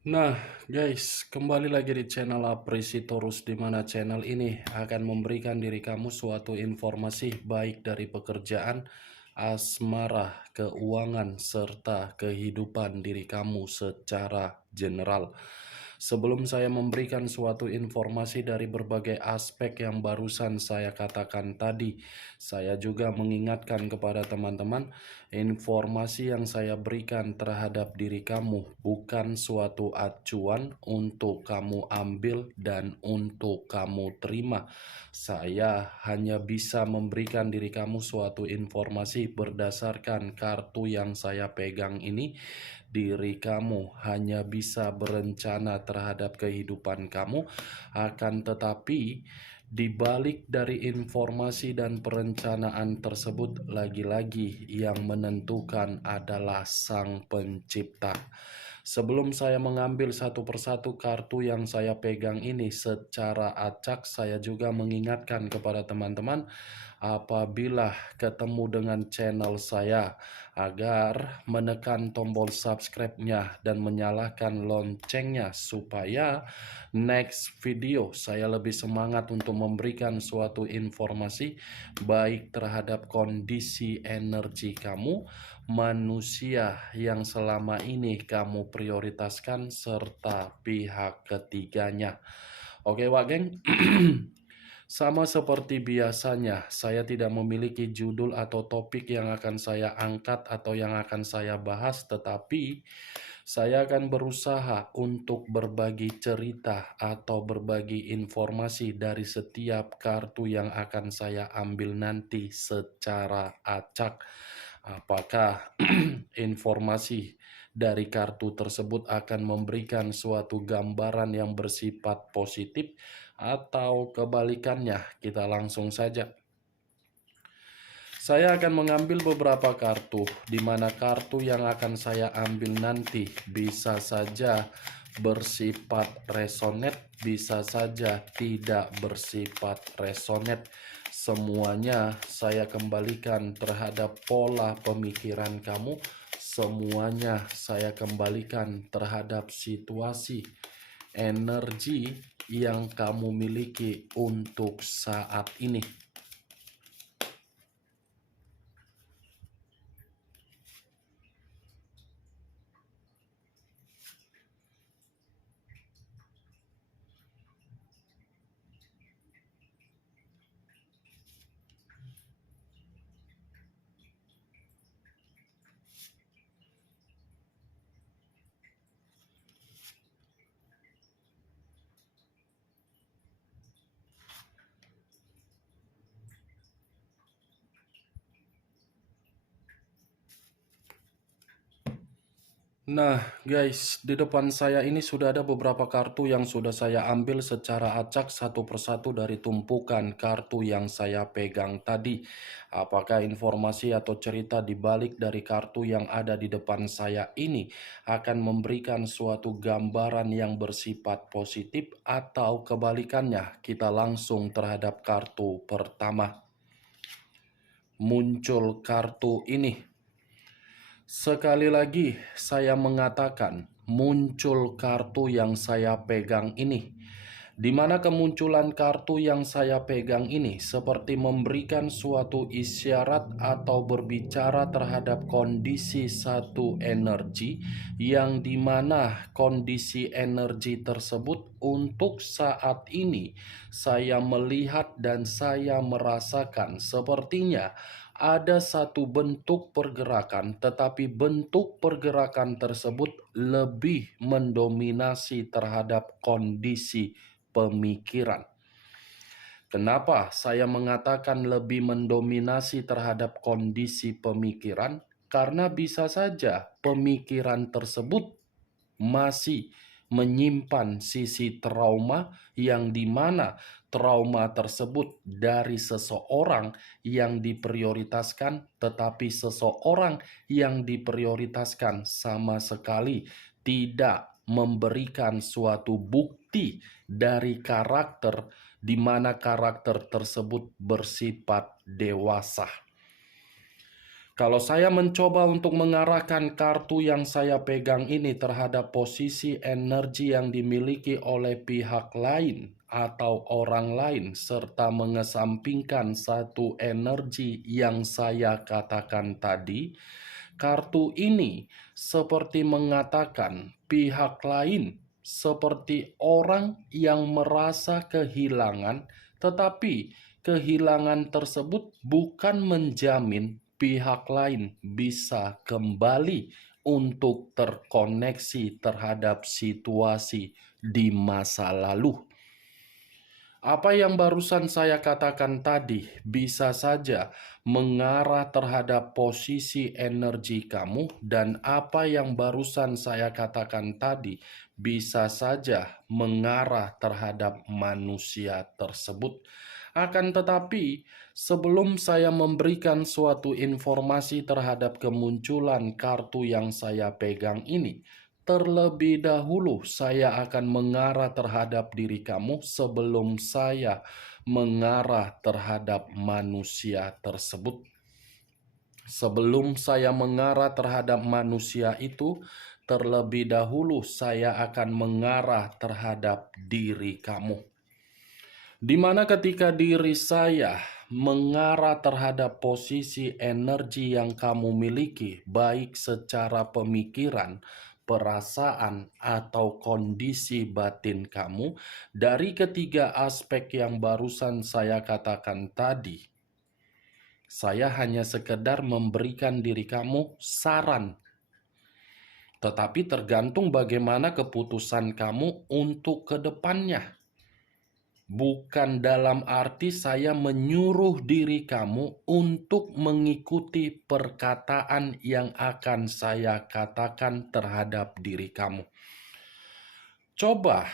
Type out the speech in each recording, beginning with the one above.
Nah, guys, kembali lagi di channel Apresitorus, di mana channel ini akan memberikan diri kamu suatu informasi baik dari pekerjaan, asmara, keuangan, serta kehidupan diri kamu secara general. Sebelum saya memberikan suatu informasi dari berbagai aspek yang barusan saya katakan tadi, saya juga mengingatkan kepada teman-teman, informasi yang saya berikan terhadap diri kamu bukan suatu acuan untuk kamu ambil dan untuk kamu terima. Saya hanya bisa memberikan diri kamu suatu informasi berdasarkan kartu yang saya pegang ini. Diri kamu hanya bisa berencana terhadap kehidupan kamu, akan tetapi di balik dari informasi dan perencanaan tersebut, lagi-lagi yang menentukan adalah Sang Pencipta. Sebelum saya mengambil satu persatu kartu yang saya pegang ini secara acak, saya juga mengingatkan kepada teman-teman apabila ketemu dengan channel saya agar menekan tombol subscribe-nya dan menyalakan loncengnya supaya next video saya lebih semangat untuk memberikan suatu informasi baik terhadap kondisi energi kamu, manusia yang selama ini kamu prioritaskan, serta pihak ketiganya. Oke, Wak Geng. Sama seperti biasanya, saya tidak memiliki judul atau topik yang akan saya angkat atau yang akan saya bahas, tetapi saya akan berusaha untuk berbagi cerita atau berbagi informasi dari setiap kartu yang akan saya ambil nanti secara acak. Apakah informasi dari kartu tersebut akan memberikan suatu gambaran yang bersifat positif atau kebalikannya? Kita langsung saja. Saya akan mengambil beberapa kartu, di mana kartu yang akan saya ambil nanti bisa saja bersifat resonate, bisa saja tidak bersifat resonate. Semuanya saya kembalikan terhadap pola pemikiran kamu, semuanya saya kembalikan terhadap situasi energi yang kamu miliki untuk saat ini. Nah, guys, di depan saya ini sudah ada beberapa kartu yang sudah saya ambil secara acak satu persatu dari tumpukan kartu yang saya pegang tadi. Apakah informasi atau cerita di balik dari kartu yang ada di depan saya ini akan memberikan suatu gambaran yang bersifat positif atau kebalikannya? Kita langsung terhadap kartu pertama. Muncul kartu ini. Sekali lagi saya mengatakan, muncul kartu yang saya pegang ini. Di mana kemunculan kartu yang saya pegang ini seperti memberikan suatu isyarat atau berbicara terhadap kondisi satu energi, yang dimana kondisi energi tersebut untuk saat ini saya melihat dan saya merasakan sepertinya ada satu bentuk pergerakan, tetapi bentuk pergerakan tersebut lebih mendominasi terhadap kondisi pemikiran. Kenapa saya mengatakan lebih mendominasi terhadap kondisi pemikiran? Karena bisa saja pemikiran tersebut masih menyimpan sisi trauma, yang dimana trauma tersebut dari seseorang yang diprioritaskan, tetapi seseorang yang diprioritaskan sama sekali tidak memberikan suatu bukti dari karakter, di mana karakter tersebut bersifat dewasa. Kalau saya mencoba untuk mengarahkan kartu yang saya pegang ini terhadap posisi energi yang dimiliki oleh pihak lain atau orang lain, serta mengesampingkan satu energi yang saya katakan tadi, kartu ini seperti mengatakan pihak lain, seperti orang yang merasa kehilangan, tetapi kehilangan tersebut bukan menjamin pihak lain bisa kembali untuk terkoneksi terhadap situasi di masa lalu. Apa yang barusan saya katakan tadi bisa saja mengarah terhadap posisi energi kamu, dan apa yang barusan saya katakan tadi bisa saja mengarah terhadap manusia tersebut. Akan tetapi, sebelum saya memberikan suatu informasi terhadap kemunculan kartu yang saya pegang ini, terlebih dahulu saya akan mengarah terhadap diri kamu sebelum saya mengarah terhadap manusia tersebut. Sebelum saya mengarah terhadap manusia itu, terlebih dahulu saya akan mengarah terhadap diri kamu. Di mana ketika diri saya mengarah terhadap posisi energi yang kamu miliki, baik secara pemikiran, perasaan, atau kondisi batin kamu, dari ketiga aspek yang barusan saya katakan tadi, saya hanya sekedar memberikan diri kamu saran. Tetapi tergantung bagaimana keputusan kamu untuk ke depannya. Bukan dalam arti saya menyuruh diri kamu untuk mengikuti perkataan yang akan saya katakan terhadap diri kamu. Coba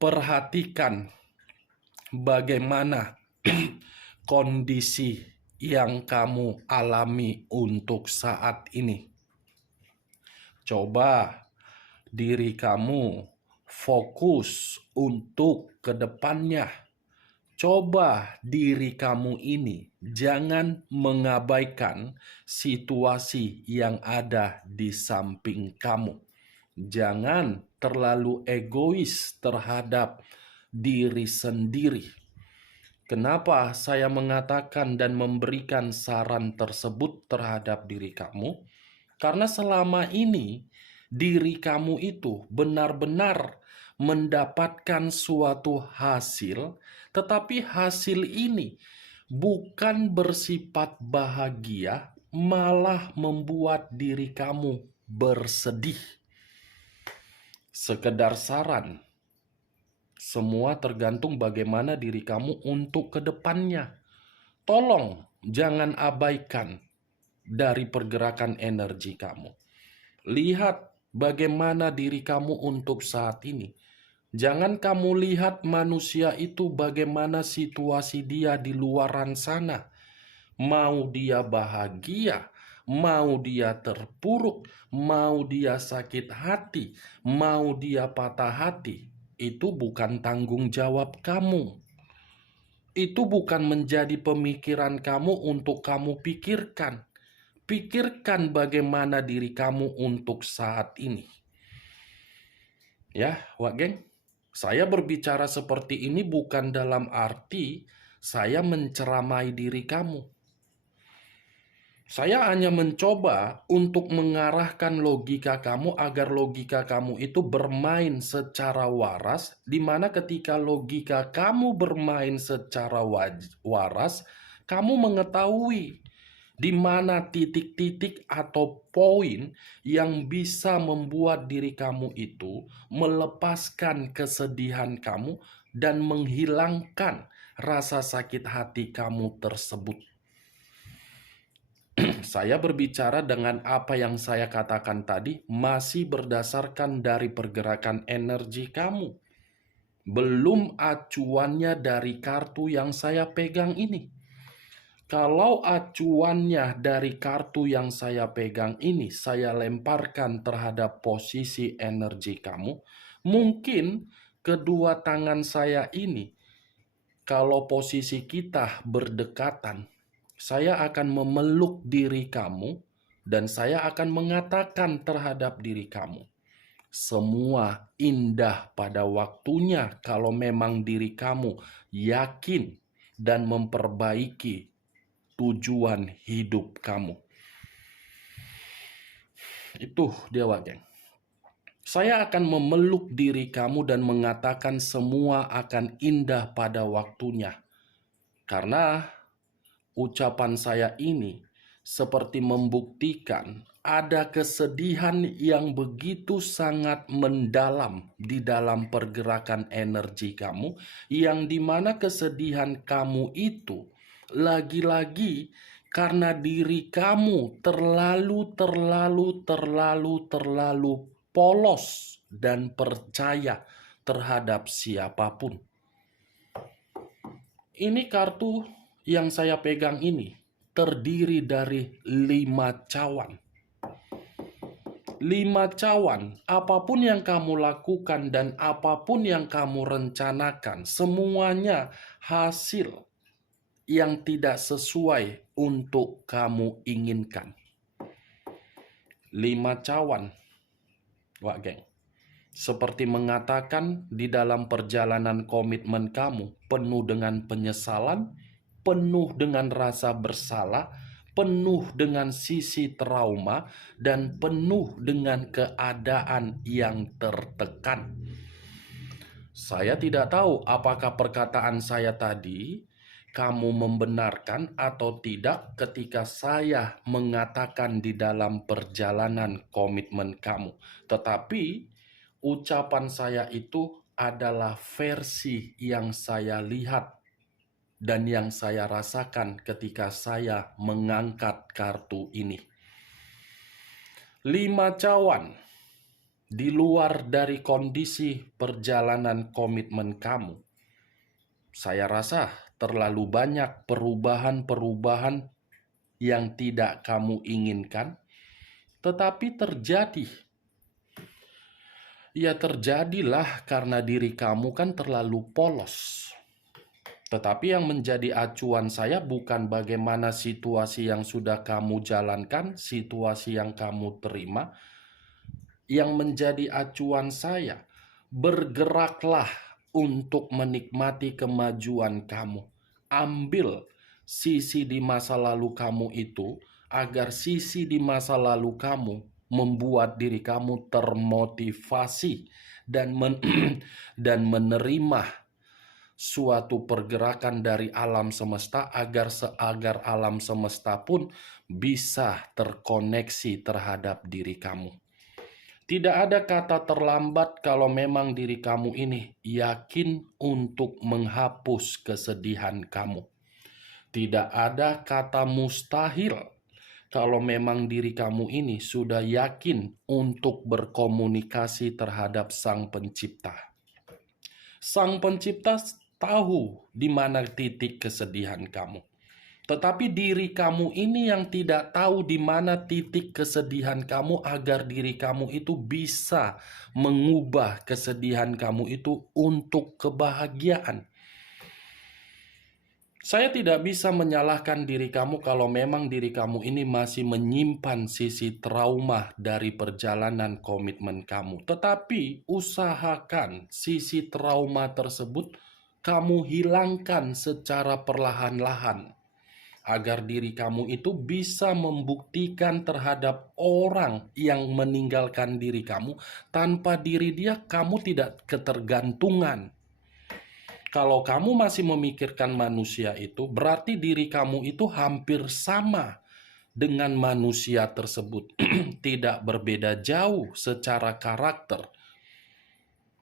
perhatikan bagaimana kondisi yang kamu alami untuk saat ini. Coba diri kamu fokus untuk ke depannya. Coba diri kamu ini jangan mengabaikan situasi yang ada di samping kamu. Jangan terlalu egois terhadap diri sendiri. Kenapa saya mengatakan dan memberikan saran tersebut terhadap diri kamu? Karena selama ini diri kamu itu benar-benar mendapatkan suatu hasil, tetapi hasil ini bukan bersifat bahagia, malah membuat diri kamu bersedih. Sekedar saran, semua tergantung bagaimana diri kamu untuk ke depannya. Tolong jangan abaikan dari pergerakan energi kamu. Lihat bagaimana diri kamu untuk saat ini. Jangan kamu lihat manusia itu bagaimana situasi dia di luaran sana. Mau dia bahagia, mau dia terpuruk, mau dia sakit hati, mau dia patah hati. Itu bukan tanggung jawab kamu. Itu bukan menjadi pemikiran kamu untuk kamu pikirkan. Pikirkan bagaimana diri kamu untuk saat ini. Ya, Wak Geng, saya berbicara seperti ini bukan dalam arti saya menceramai diri kamu. Saya hanya mencoba untuk mengarahkan logika kamu agar logika kamu itu bermain secara waras, di mana ketika logika kamu bermain secara waras, kamu mengetahui di mana titik-titik atau poin yang bisa membuat diri kamu itu melepaskan kesedihan kamu dan menghilangkan rasa sakit hati kamu tersebut. Saya berbicara dengan apa yang saya katakan tadi masih berdasarkan dari pergerakan energi kamu. Belum acuannya dari kartu yang saya pegang ini. Kalau acuannya dari kartu yang saya pegang ini saya lemparkan terhadap posisi energi kamu, mungkin kedua tangan saya ini, kalau posisi kita berdekatan, Saya akan memeluk diri kamu dan saya akan mengatakan terhadap diri kamu, semua indah pada waktunya kalau memang diri kamu yakin dan memperbaiki tujuan hidup kamu. Itu dia, geng. Saya akan memeluk diri kamu dan mengatakan semua akan indah pada waktunya. Karena ucapan saya ini seperti membuktikan ada kesedihan yang begitu sangat mendalam di dalam pergerakan energi kamu, yang dimana kesedihan kamu itu lagi-lagi karena diri kamu terlalu polos dan percaya terhadap siapapun. Ini kartu yang saya pegang ini terdiri dari 5 cawan. 5 cawan, apapun yang kamu lakukan dan apapun yang kamu rencanakan, semuanya hasil yang tidak sesuai untuk kamu inginkan. 5 cawan, Wak Geng. Seperti mengatakan di dalam perjalanan komitmen kamu penuh dengan penyesalan, penuh dengan rasa bersalah, penuh dengan sisi trauma, dan penuh dengan keadaan yang tertekan. Saya tidak tahu apakah perkataan saya tadi kamu membenarkan atau tidak ketika saya mengatakan di dalam perjalanan komitmen kamu. Tetapi ucapan saya itu adalah versi yang saya lihat dan yang saya rasakan ketika saya mengangkat kartu ini. 5 cawan di luar dari kondisi perjalanan komitmen kamu. Saya rasa terlalu banyak perubahan-perubahan yang tidak kamu inginkan, tetapi terjadi. Ya, terjadilah karena diri kamu kan terlalu polos. Tetapi yang menjadi acuan saya bukan bagaimana situasi yang sudah kamu jalankan, situasi yang kamu terima. Yang menjadi acuan saya, bergeraklah untuk menikmati kemajuan kamu. Ambil sisi di masa lalu kamu itu, agar sisi di masa lalu kamu membuat diri kamu termotivasi dan dan menerima suatu pergerakan dari alam semesta, agar alam semesta pun bisa terkoneksi terhadap diri kamu. Tidak ada kata terlambat kalau memang diri kamu ini yakin untuk menghapus kesedihan kamu. Tidak ada kata mustahil kalau memang diri kamu ini sudah yakin untuk berkomunikasi terhadap Sang Pencipta. Sang Pencipta tahu di mana titik kesedihan kamu. Tetapi diri kamu ini yang tidak tahu di mana titik kesedihan kamu, agar diri kamu itu bisa mengubah kesedihan kamu itu untuk kebahagiaan. Saya tidak bisa menyalahkan diri kamu kalau memang diri kamu ini masih menyimpan sisi trauma dari perjalanan komitmen kamu. Tetapi usahakan sisi trauma tersebut kamu hilangkan secara perlahan-lahan, agar diri kamu itu bisa membuktikan terhadap orang yang meninggalkan diri kamu, tanpa diri dia kamu tidak ketergantungan. Kalau kamu masih memikirkan manusia itu, berarti diri kamu itu hampir sama dengan manusia tersebut. Tidak berbeda jauh secara karakter.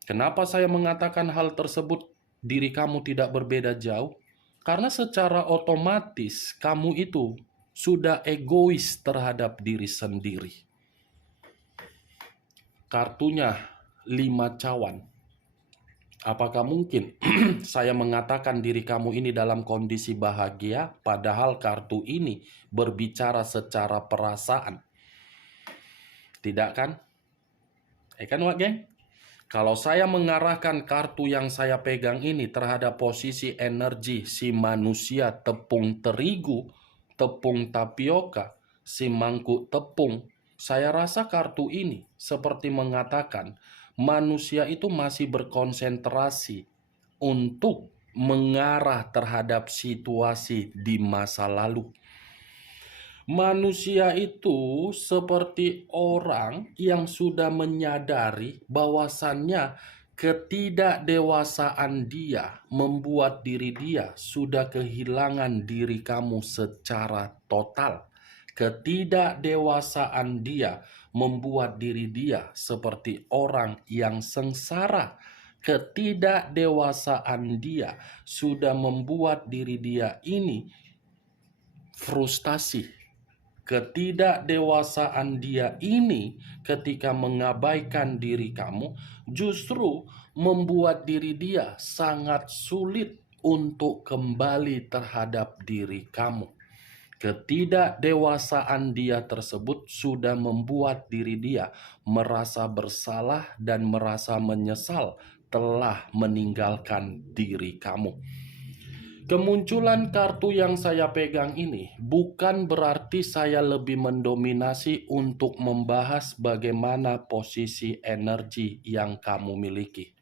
Kenapa saya mengatakan hal tersebut, diri kamu tidak berbeda jauh? Karena secara otomatis kamu itu sudah egois terhadap diri sendiri. Kartunya 5 cawan. Apakah mungkin saya mengatakan diri kamu ini dalam kondisi bahagia, padahal kartu ini berbicara secara perasaan? Tidak kan? Kan, Wak Geng? Kalau saya mengarahkan kartu yang saya pegang ini terhadap posisi energi si manusia tepung terigu, tepung tapioka, si mangkuk tepung. Saya rasa kartu ini seperti mengatakan manusia itu masih berkonsentrasi untuk mengarah terhadap situasi di masa lalu. Manusia itu seperti orang yang sudah menyadari bahwasannya ketidakdewasaan dia membuat diri dia sudah kehilangan diri kamu secara total. Ketidakdewasaan dia membuat diri dia seperti orang yang sengsara. Ketidakdewasaan dia sudah membuat diri dia ini frustasi. Ketidakdewasaan dia ini ketika mengabaikan diri kamu justru membuat diri dia sangat sulit untuk kembali terhadap diri kamu. Ketidakdewasaan dia tersebut sudah membuat diri dia merasa bersalah dan merasa menyesal telah meninggalkan diri kamu. Kemunculan kartu yang saya pegang ini bukan berarti saya lebih mendominasi untuk membahas bagaimana posisi energi yang kamu miliki.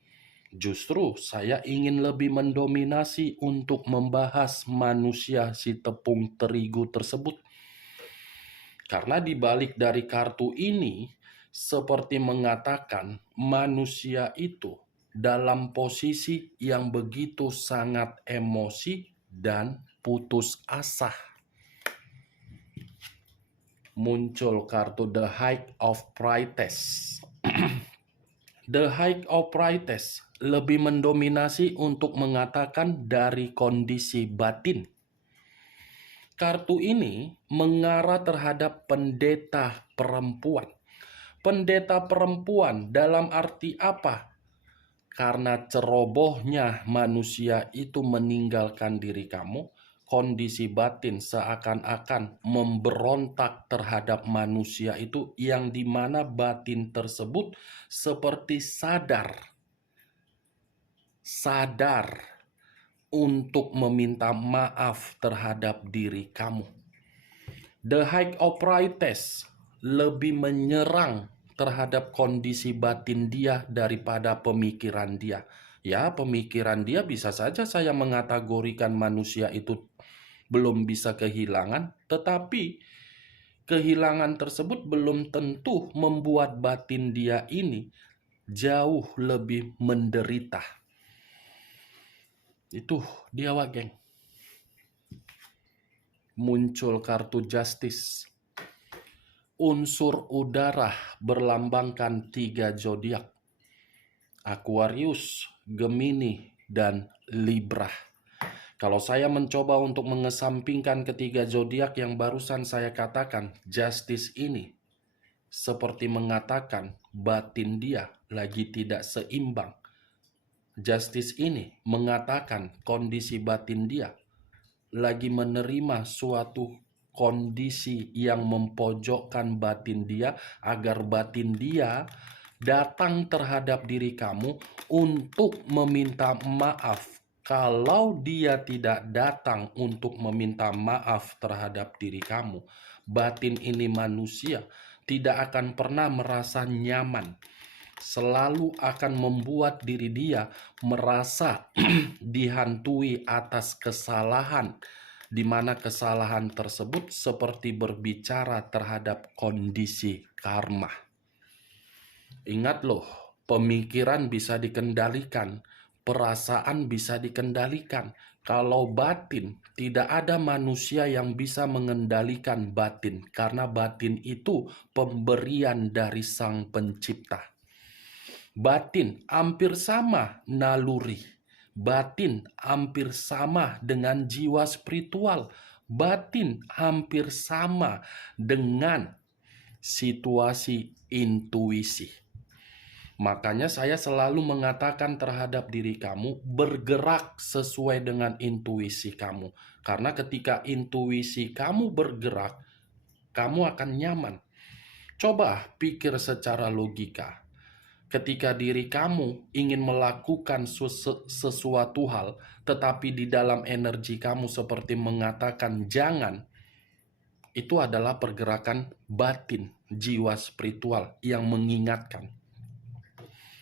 Justru saya ingin lebih mendominasi untuk membahas manusia si tepung terigu tersebut. Karena di balik dari kartu ini seperti mengatakan manusia itu dalam posisi yang begitu sangat emosi dan putus asa. Muncul kartu The High of Priestess. The High of Priestess lebih mendominasi untuk mengatakan dari kondisi batin. Kartu ini mengarah terhadap pendeta perempuan. Pendeta perempuan dalam arti apa? Karena cerobohnya manusia itu meninggalkan diri kamu, kondisi batin seakan-akan memberontak terhadap manusia itu, yang dimana batin tersebut seperti sadar untuk meminta maaf terhadap diri kamu. The High of Priestess lebih menyerang terhadap kondisi batin dia daripada pemikiran dia. Ya, pemikiran dia bisa saja saya mengategorikan manusia itu belum bisa kehilangan, tetapi kehilangan tersebut belum tentu membuat batin dia ini jauh lebih menderita. Itu dia, Wak geng. Muncul kartu Justice. Unsur udara berlambangkan 3 zodiak: Aquarius, Gemini, dan Libra. Kalau saya mencoba untuk mengesampingkan ketiga zodiak yang barusan saya katakan, Justice ini seperti mengatakan batin dia lagi tidak seimbang. Justice ini mengatakan kondisi batin dia lagi menerima suatu kondisi yang mempojokkan batin dia, agar batin dia datang terhadap diri kamu untuk meminta maaf. Kalau dia tidak datang untuk meminta maaf terhadap diri kamu, batin ini manusia tidak akan pernah merasa nyaman. Selalu akan membuat diri dia merasa dihantui atas kesalahan, di mana kesalahan tersebut seperti berbicara terhadap kondisi karma. Ingat loh, pemikiran bisa dikendalikan, perasaan bisa dikendalikan. Kalau batin, tidak ada manusia yang bisa mengendalikan batin, karena batin itu pemberian dari Sang Pencipta. Batin hampir sama naluri. Batin hampir sama dengan jiwa spiritual. Batin hampir sama dengan situasi intuisi. Makanya saya selalu mengatakan terhadap diri kamu, bergerak sesuai dengan intuisi kamu. Karena ketika intuisi kamu bergerak, kamu akan nyaman. Coba pikir secara logika. Ketika diri kamu ingin melakukan sesuatu hal, tetapi di dalam energi kamu seperti mengatakan jangan, Itu adalah pergerakan batin, jiwa spiritual yang mengingatkan.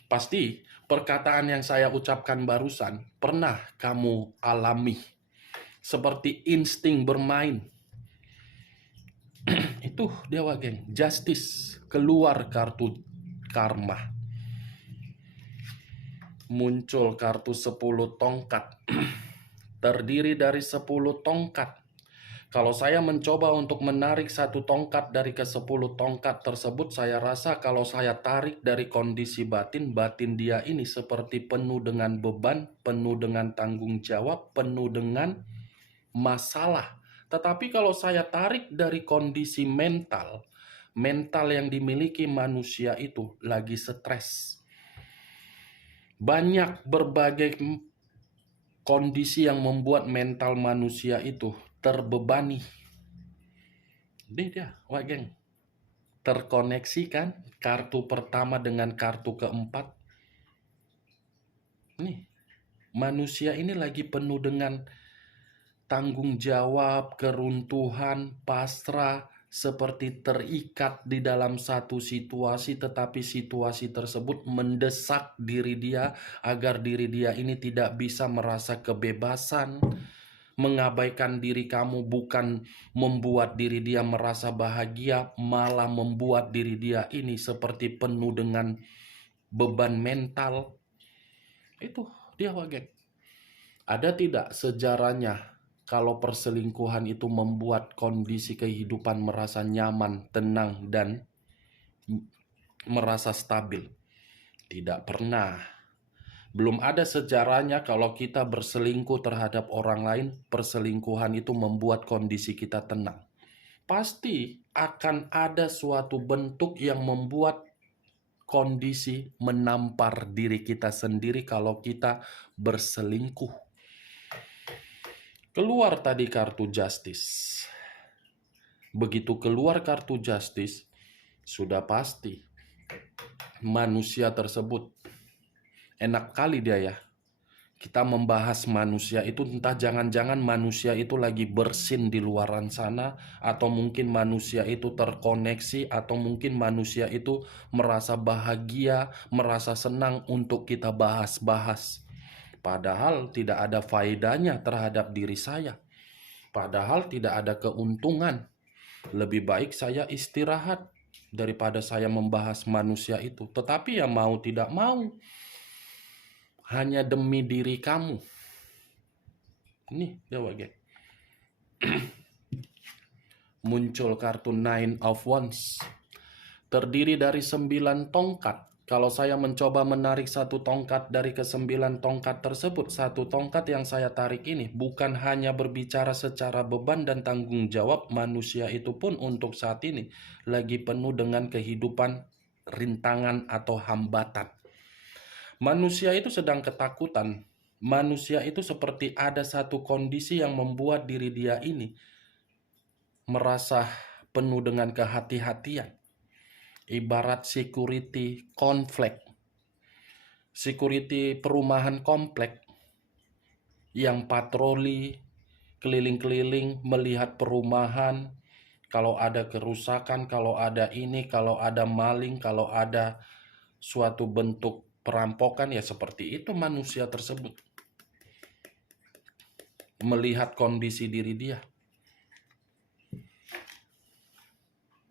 Pasti perkataan yang saya ucapkan barusan pernah kamu alami. Seperti insting bermain. Itu dia geng, justice, keluar kartu karma. Muncul kartu 10 tongkat. Terdiri dari 10 tongkat. Kalau saya mencoba untuk menarik satu tongkat dari ke-10 tongkat tersebut, saya rasa kalau saya tarik dari kondisi batin, batin dia ini seperti penuh dengan beban, penuh dengan tanggung jawab, penuh dengan masalah. Tetapi kalau saya tarik dari kondisi mental, mental yang dimiliki manusia itu lagi stres. Banyak berbagai kondisi yang membuat mental manusia itu terbebani. Ini dia, geng. Terkoneksi kan kartu pertama dengan kartu keempat. Nih, manusia ini lagi penuh dengan tanggung jawab, keruntuhan, pasrah, seperti terikat di dalam satu situasi, tetapi situasi tersebut mendesak diri dia agar diri dia ini tidak bisa merasa kebebasan. Mengabaikan diri kamu bukan membuat diri dia merasa bahagia, malah membuat diri dia ini seperti penuh dengan beban mental. Itu dia geng. Ada tidak sejarahnya kalau perselingkuhan itu membuat kondisi kehidupan merasa nyaman, tenang, dan merasa stabil? Tidak pernah. Belum ada sejarahnya kalau kita berselingkuh terhadap orang lain, perselingkuhan itu membuat kondisi kita tenang. Pasti akan ada suatu bentuk yang membuat kondisi menampar diri kita sendiri kalau kita berselingkuh. Keluar tadi kartu justice. Begitu keluar kartu justice, sudah pasti manusia tersebut enak kali dia ya. Kita membahas manusia itu, entah jangan-jangan manusia itu lagi bersin di luaran sana, atau mungkin manusia itu terkoneksi, atau mungkin manusia itu merasa bahagia, merasa senang untuk kita bahas-bahas. Padahal tidak ada faedahnya terhadap diri saya. Padahal tidak ada keuntungan. Lebih baik saya istirahat daripada saya membahas manusia itu. Tetapi ya mau tidak mau, hanya demi diri kamu. Nih, jawab geng. Muncul kartu Nine of Wands. Terdiri dari 9 tongkat. Kalau saya mencoba menarik satu tongkat dari ke-9 tongkat tersebut, satu tongkat yang saya tarik ini bukan hanya berbicara secara beban dan tanggung jawab, manusia itu pun untuk saat ini lagi penuh dengan kehidupan rintangan atau hambatan. Manusia itu sedang ketakutan. Manusia itu seperti ada satu kondisi yang membuat diri dia ini merasa penuh dengan kehati-hatian. Ibarat security konflik. Security perumahan komplek yang patroli keliling-keliling melihat perumahan. Kalau ada kerusakan, kalau ada ini, kalau ada maling, kalau ada suatu bentuk perampokan, ya seperti itu manusia tersebut. Melihat kondisi diri dia.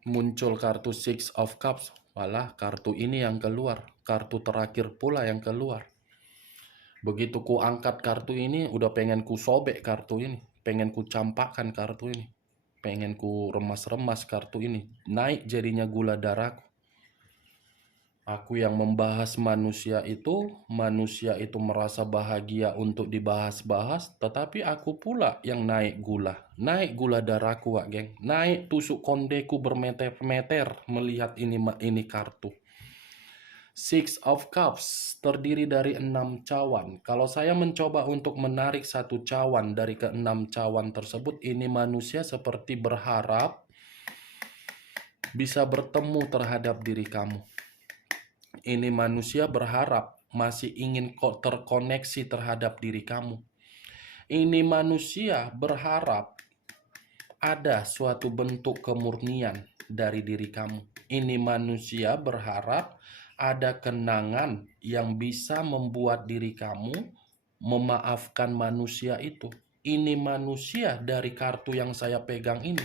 Muncul kartu Six of Cups. Walah, kartu ini yang keluar. Kartu terakhir pula yang keluar. Begitu ku angkat kartu ini, udah pengen ku sobek kartu ini. Pengen ku campakkan kartu ini. Pengen ku remas-remas kartu ini. Naik jadinya gula darahku. Aku yang membahas manusia itu merasa bahagia untuk dibahas-bahas, tetapi aku pula yang naik gula darahku, geng. Naik tusuk kondeku bermeter-meter melihat ini kartu. Six of Cups terdiri dari 6 cawan. Kalau saya mencoba untuk menarik satu cawan dari ke-6 cawan tersebut, ini manusia seperti berharap bisa bertemu terhadap diri kamu. Ini manusia berharap masih ingin terkoneksi terhadap diri kamu. Ini manusia berharap ada suatu bentuk kemurnian dari diri kamu. Ini manusia berharap ada kenangan yang bisa membuat diri kamu memaafkan manusia itu. Ini manusia dari kartu yang saya pegang ini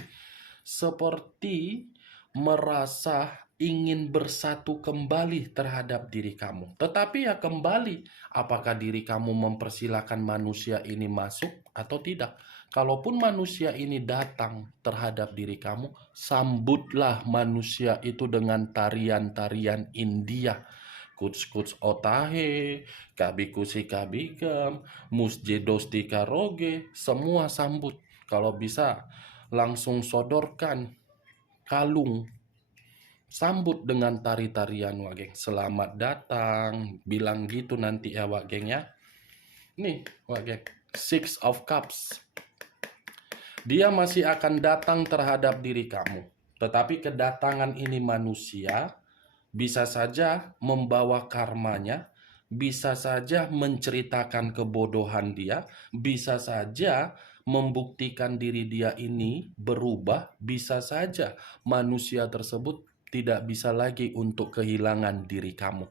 seperti merasa ingin bersatu kembali terhadap diri kamu. Tetapi ya kembali, apakah diri kamu mempersilahkan manusia ini masuk atau tidak? Kalaupun manusia ini datang terhadap diri kamu, sambutlah manusia itu dengan tarian-tarian India. Kuts-kuts otahe, kabikusi kabikam, musje dosti karoge, semua sambut. Kalau bisa langsung sodorkan kalung, sambut dengan tari-tarian Wak Geng. Selamat datang, bilang gitu nanti ya Wak Geng ya. Nih Wak Geng, Six of Cups. Dia masih akan datang terhadap diri kamu. Tetapi kedatangan ini manusia bisa saja membawa karmanya, bisa saja menceritakan kebodohan dia, bisa saja membuktikan diri dia ini berubah, bisa saja manusia tersebut tidak bisa lagi untuk kehilangan diri kamu.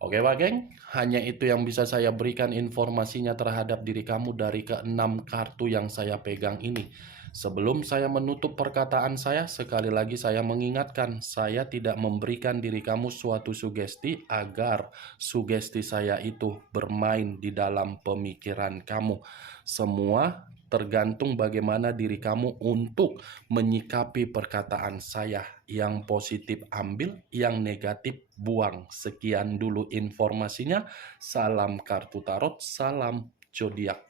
Oke Pak Geng, hanya itu yang bisa saya berikan informasinya terhadap diri kamu dari ke-6 kartu yang saya pegang ini. Sebelum saya menutup perkataan saya, sekali lagi saya mengingatkan, saya tidak memberikan diri kamu suatu sugesti agar sugesti saya itu bermain di dalam pemikiran kamu. Semua tergantung bagaimana diri kamu untuk menyikapi perkataan saya. Yang positif ambil, yang negatif buang. Sekian dulu informasinya. Salam kartu tarot, salam zodiak.